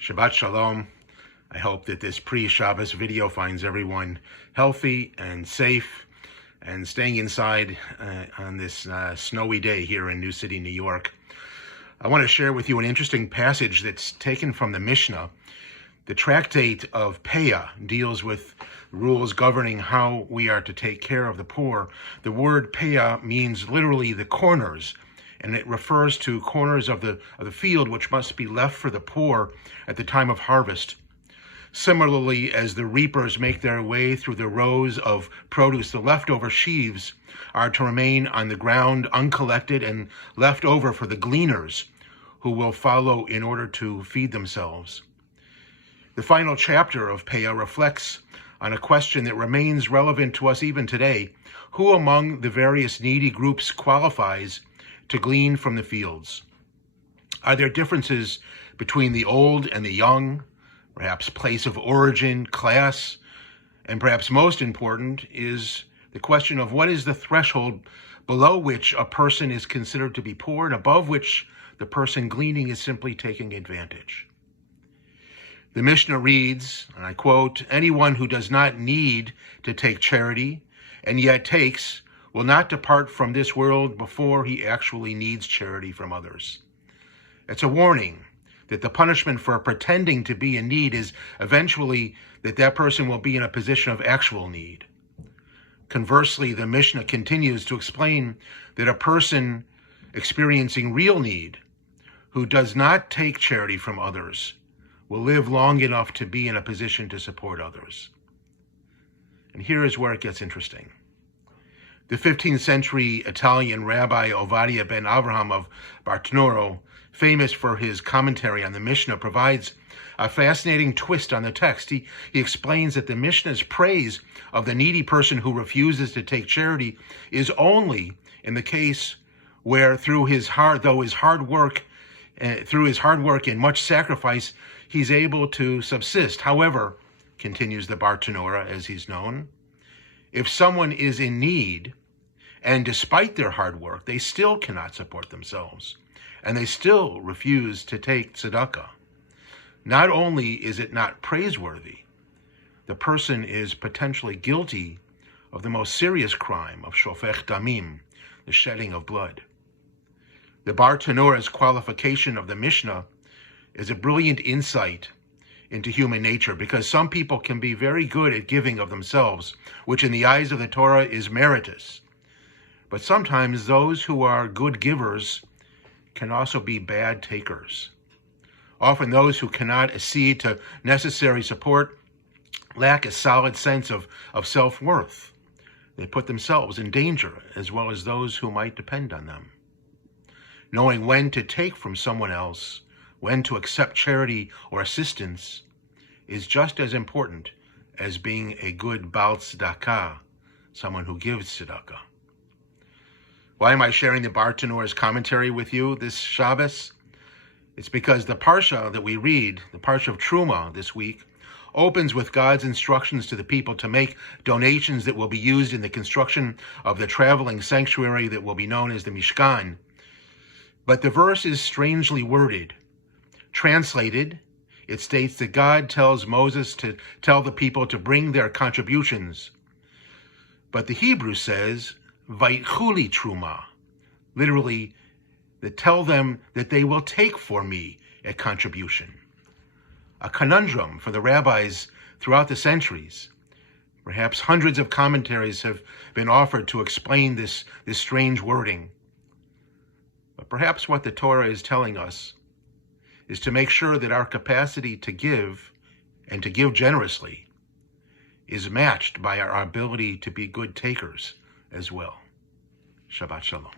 Shabbat Shalom. I hope that this pre-Shabbos video finds everyone healthy and safe and staying inside on this snowy day here in New City, New York. I want to share with you an interesting passage that's taken from the Mishnah. The tractate of Peah deals with rules governing how we are to take care of the poor. The word Peah means literally the corners, and it refers to corners of the field which must be left for the poor at the time of harvest. Similarly, as the reapers make their way through the rows of produce, the leftover sheaves are to remain on the ground uncollected and left over for the gleaners who will follow in order to feed themselves. The final chapter of Peah reflects on a question that remains relevant to us even today. Who among the various needy groups qualifies to glean from the fields? Are there differences between the old and the young, perhaps place of origin, class, and perhaps most important is the question of what is the threshold below which a person is considered to be poor and above which the person gleaning is simply taking advantage. The Mishnah reads, and I quote, "Anyone who does not need to take charity and yet takes will not depart from this world before he actually needs charity from others." It's a warning that the punishment for pretending to be in need is eventually that person will be in a position of actual need. Conversely, the Mishnah continues to explain that a person experiencing real need who does not take charity from others will live long enough to be in a position to support others. And here is where it gets interesting. The 15th century Italian rabbi Ovadia ben Avraham of Bartonoro, famous for his commentary on the Mishnah, provides a fascinating twist on the text. He explains that the Mishnah's praise of the needy person who refuses to take charity is only in the case where through his hard work and much sacrifice, he's able to subsist. However, continues the Bartonora as he's known, if someone is in need, and despite their hard work, they still cannot support themselves, and they still refuse to take tzedakah, not only is it not praiseworthy, the person is potentially guilty of the most serious crime of shofech damim, the shedding of blood. The Bartonora's qualification of the Mishnah is a brilliant insight into human nature, because some people can be very good at giving of themselves, which in the eyes of the Torah is meritorious. But sometimes those who are good givers can also be bad takers. Often those who cannot accede to necessary support lack a solid sense of self-worth. They put themselves in danger as well as those who might depend on them. Knowing when to take from someone else, when to accept charity or assistance, is just as important as being a good Baal Tzedakah, someone who gives tzedakah. Why am I sharing the Bartonora's commentary with you this Shabbos? It's because the Parsha that we read, the Parsha of Trumah this week, opens with God's instructions to the people to make donations that will be used in the construction of the traveling sanctuary that will be known as the Mishkan. But the verse is strangely worded. Translated, it states that God tells Moses to tell the people to bring their contributions. But the Hebrew says, Vaychuli Trumah, literally, that tell them that they will take for me a contribution. A conundrum for the rabbis throughout the centuries. Perhaps hundreds of commentaries have been offered to explain this strange wording. But perhaps what the Torah is telling us is to make sure that our capacity to give, and to give generously, is matched by our ability to be good takers as well. Shabbat Shalom.